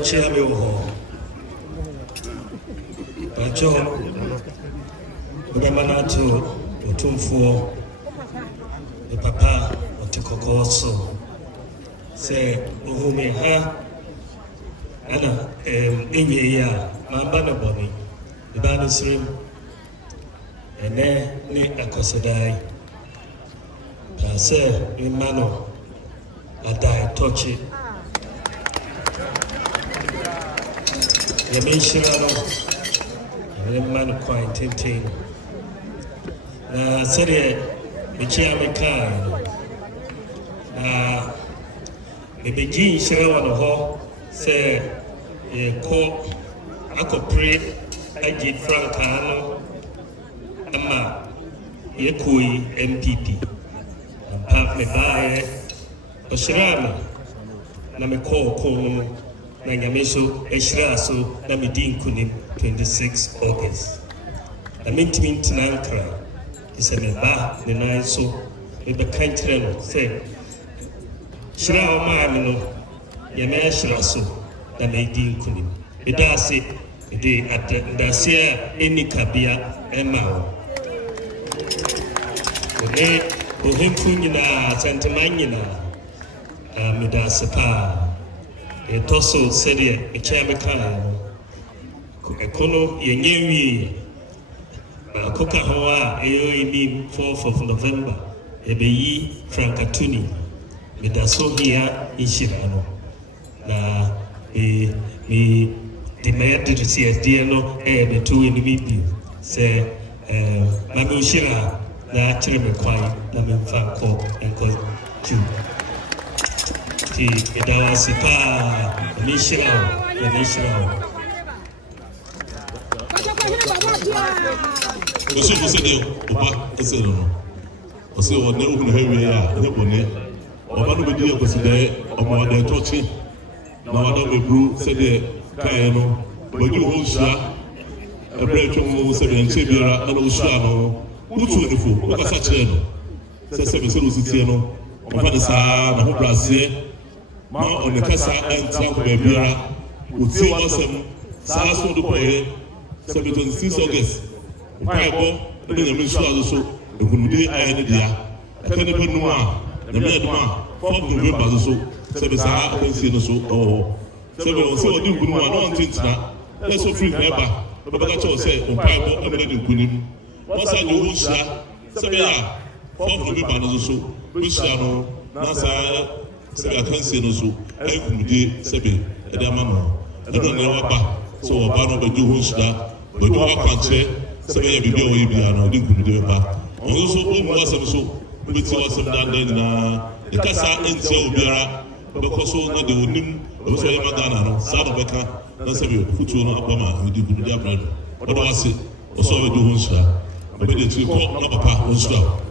Chiamio, Pacho, Ugamanato, Utumfo, the Papa, Otokokoso, say, Uhumi ha, Anna, Inya, Mambana Bobby, the Banner's room, and then a Cosadai, Pase, Imano, a die, touch it. The Mishirano, the man quite tinting. Said it, the Chiamaka. The beginning share on the hall, say, a court, I could pray, I did Francano, Ama, Yakui, MPP, and Pap me by Oshirama, Namiko Kono. Nangameso Eshraso Namidin Kunim 26 August. I meant me to Nankra is a member, the night so with the country say Shra Mamino Yame Shraso Namidin Kunim. It does it at the Dacia any Kabia and Mao. The name of him Funina Santamanina Midasapa. A tosso said a chemical Kono Yenyewi Coca Hoa AOE 4th of November, Ebeyi Francatuni, Midaso here in Shirano. Na me demanded to see a DNO the two in the meeting. Say, Mamu Shira, na Chirame Kwai, Namin Fanko, and Koju. Idawasipa, Nishra. Você deu, opa, esse não. Você o deu com heavy a, ne bone. Oba no bedia ko se de, omo de tochi. Na wada be bru se de kai no. Boju ho sha. E bre twom se be nche biara ana wo sha no. Utu ne fu, o ka sa kire no. Se be se lo sitie no. Oba de sa na ho brasie. Ma on the Casa and Tank Babira would see us Sasso the Poe, 26 August. Bible, the Minister so, the Kunde Idea, a Canada Noir, the Medma, 4th November so, Sebesa, and see so, oh, several so do good one on Tinta, that's so free never, but I say, on Bible, and then Kunim. Once I do Wusha, Sabia, 4th November so, Wishano, Nasa. Sebe akansi no so ay kumudi sebe edama no edo ne waba so waba no bedu hoshda bedu akwanche sebe ye bibi o yibia no di kumudi ba onzo so o mu asem so beti wasem dan na e kasa enti obiara bekoso na de onim o so ye magana no sa do beka na sebe futu no akoma di kumudi abrad odo ase o so bedu hoshda be de tri ko na papa hoshda.